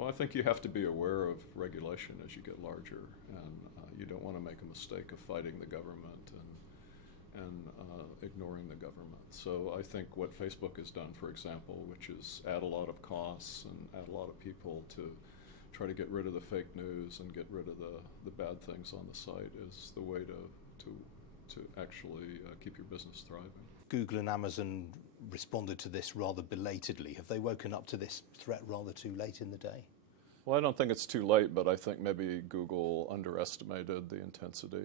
Well, I think you have to be aware of regulation as you get larger, and you don't want to make a mistake of fighting the government and ignoring the government. So I think what Facebook has done, for example, which is add a lot of costs and add a lot of people to try to get rid of the fake news and get rid of the bad things on the site, is the way to actually keep your business thriving. Google and Amazon responded to this rather belatedly. Have they woken up to this threat rather too late in the day? Well, I don't think it's too late, but I think maybe Google underestimated the intensity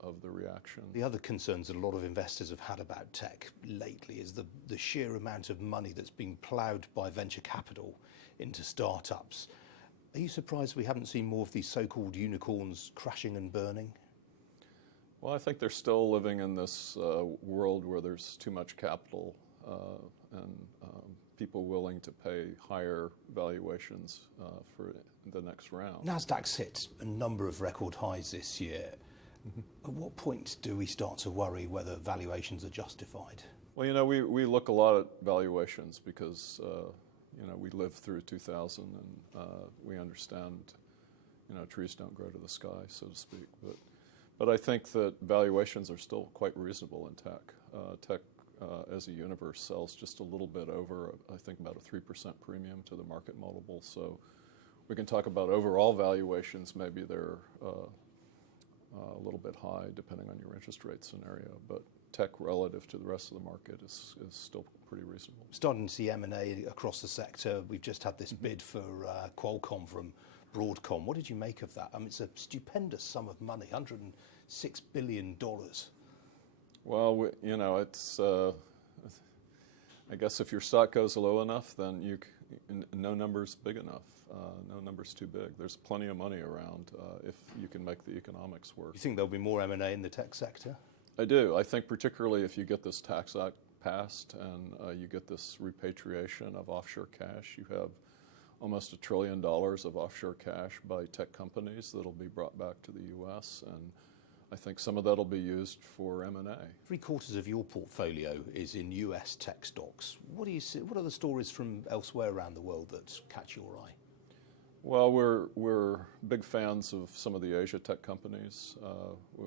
of the reaction. The other concerns that a lot of investors have had about tech lately is the sheer amount of money that's been ploughed by venture capital into startups. Are you surprised we haven't seen more of these so-called unicorns crashing and burning? Well, I think they're still living in this world where there's too much capital and people willing to pay higher valuations for the next round. Nasdaq's hit a number of record highs this year. At what point do we start to worry whether valuations are justified? Well, we look a lot at valuations because, we lived through 2000 and we understand, trees don't grow to the sky, so to speak. But I think that valuations are still quite reasonable in tech. Tech as a universe sells just a little bit over, I think, about a 3% premium to the market multiple. So we can talk about overall valuations. Maybe they're a little bit high depending on your interest rate scenario, but tech relative to the rest of the market is still pretty reasonable. Starting to see M&A across the sector. We've just had this bid for Qualcomm from Broadcom. What did you make of that? I mean, it's a stupendous sum of money, $106 billion. Well, it's, I guess if your stock goes low enough, then no number's big enough. No number's too big. There's plenty of money around if you can make the economics work. You think there'll be more M&A in the tech sector? I do. I think particularly if you get this tax act passed and you get this repatriation of offshore cash, you have almost $1 trillion of offshore cash by tech companies that'll be brought back to the U.S., and I think some of that will be used for M&A. 3/4 of your portfolio is in US tech stocks. What do you see? What are the stories from elsewhere around the world that catch your eye? Well, we're big fans of some of the Asia tech companies.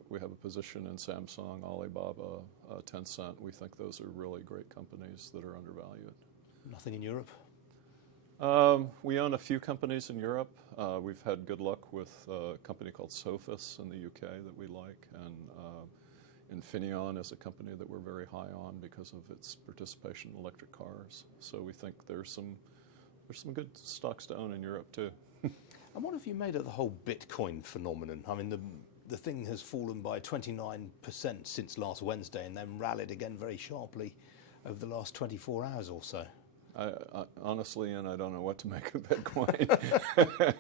We have a position in Samsung, Alibaba, Tencent. We think those are really great companies that are undervalued. Nothing in Europe? We own a few companies in Europe. We've had good luck with a company called Sophos in the UK that we like, and Infineon is a company that we're very high on because of its participation in electric cars. So we think there's some good stocks to own in Europe too. And what have you made of the whole Bitcoin phenomenon? I mean, the thing has fallen by 29% since last Wednesday and then rallied again very sharply over the last 24 hours or so. I honestly, and I don't know what to make of Bitcoin.